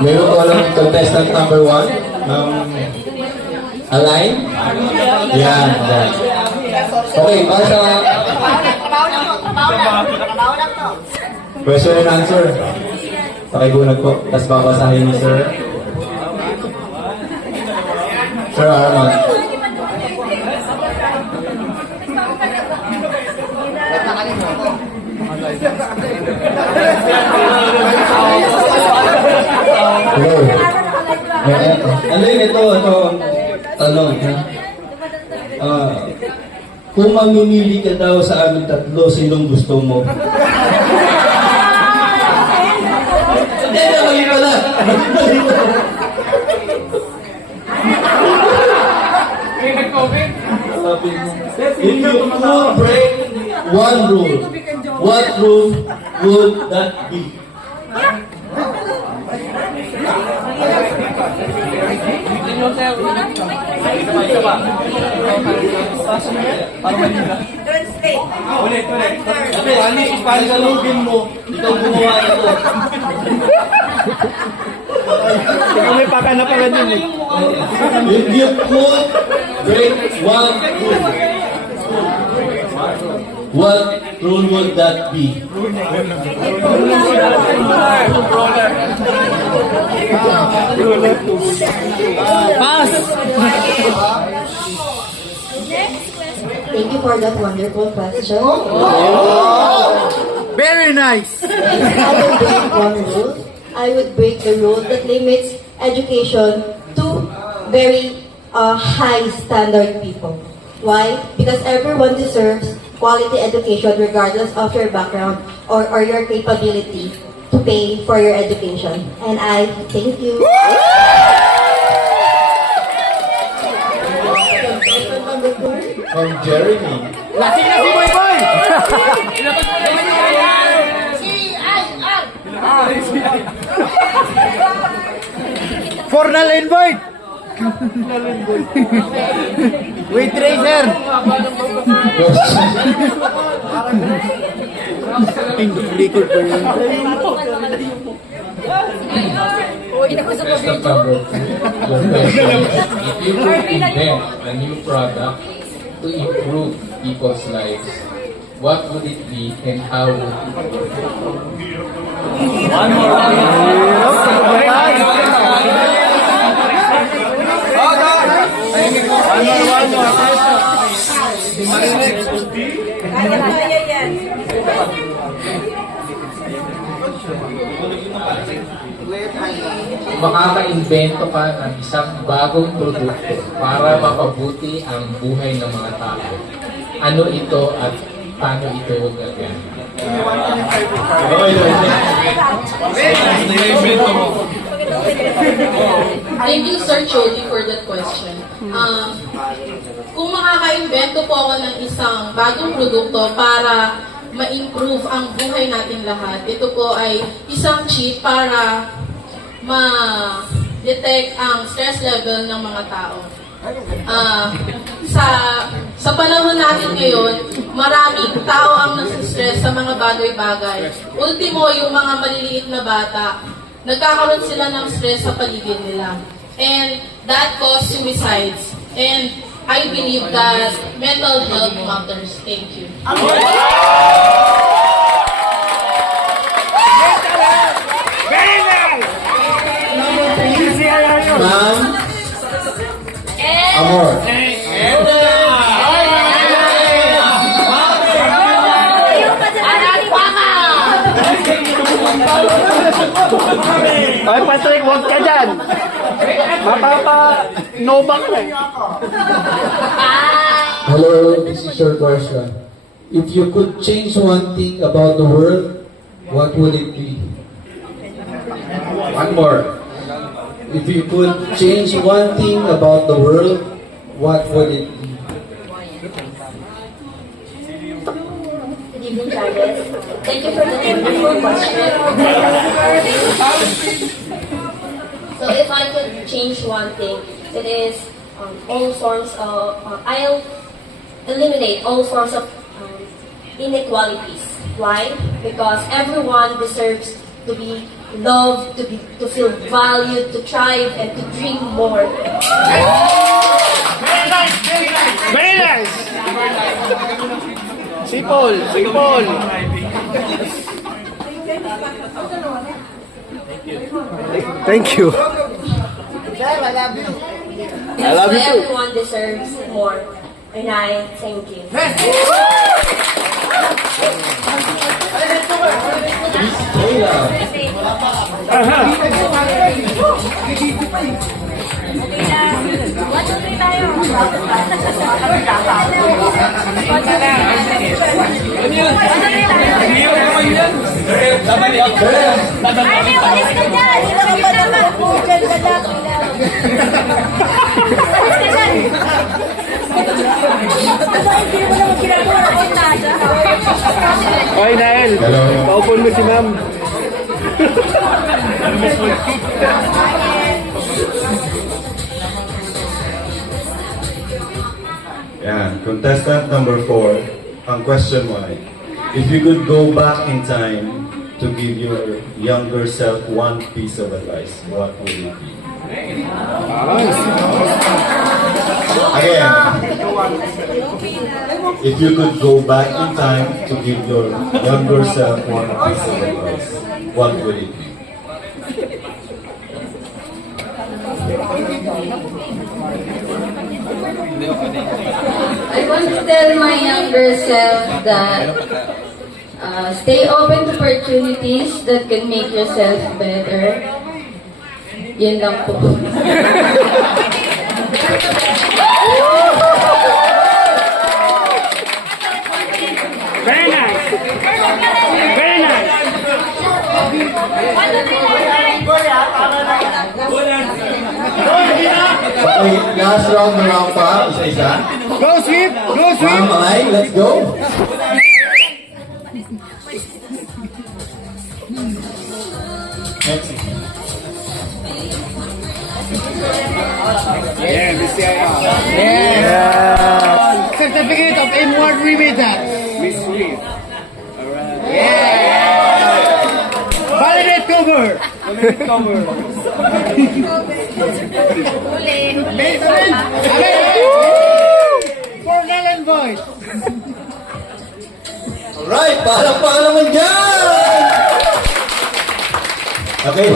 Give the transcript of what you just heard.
Meron ko lang contestant number 1. Align? Yan, yan. Okay, para sa question and answer. Pakibunag po. Tapos babasahin ni Sir. Sir Armand. Hello. Ano yun ito? Tanong. Kung mamimili ka daw sa amin tatlo, sinong gusto mo? Hindi, mali ko na. If you could break one rule, what rule would that be? Ulit. Ano ipasalugin mo? Ikaw gumawa ito. May pakanapalan yun eh. If you could break one rule, what rule would that be? Pass! Thank you for that wonderful question. Very nice! I would break one rule. I would break the rule that limits education to very high standard people. Why? Because everyone deserves quality education regardless of your background or your capability to pay for your education. And I thank you. From Jeremy. Lasing na si Boy Boy! For na invite! Wait, Tracer! Likod pa yun. Question number 2. If you could invent a new product to improve people's lives, what would it be and how would it work? One Makaka-invento ka ng isang bagong produkto para mapabuti ang buhay ng mga tao. Ano ito at paano ito gagawin? Thank you, Sir Chody, for that question. Kung makaka-invento po ako ng isang bagong produkto para ma-improve ang buhay natin lahat, ito po ay isang chip para ma-detect ang stress level ng mga tao. Sa panahon natin ngayon, maraming tao ang nasa-stress sa mga bagay-bagay. Ultimo, yung mga maliliit na bata, nagkakaroon sila ng stress sa paligid nila. And that causes suicides. And I believe that mental health matters. Thank you. Ma'am Amor. Ay, Patrick, huwag ka dyan! Mapapa-no-back na eh. Hello, this is your question. If you could change one thing about the world, what would it be? One more. If you could change one thing about the world, what would it be? Good evening, Charles. Thank you for the wonderful question. So if I could change one thing, it is all forms of, I'll eliminate all forms of inequalities. Why? Because everyone deserves to be love, to feel valued, to thrive, and to dream more. Very nice! Si Paul, si Paul. Thank you. I love you So too. everyone deserves more. And I thank you. Okay, Nael. Hello. Paupon mo si ma'am. Yeah, contestant number 4, ang question mo ay, if you could go back in time to give your younger self one piece of advice, what would it be? Again, if you could go back in time to give your younger self one piece of advice, what would it be? I want to tell my younger self that stay open to opportunities that can make yourself better. Yun lang po. Very nice. Very nice. Okay, last round na round pa. Isa-isa. Go sweep! Go sweep! Ma'am, ay, let's go. Next. Yes! Certificate of inward remittance. Miss Reed. Alright. Yeah! Validate cover. Validate cover. For null and void. Alright, parang naman dyan! Okay.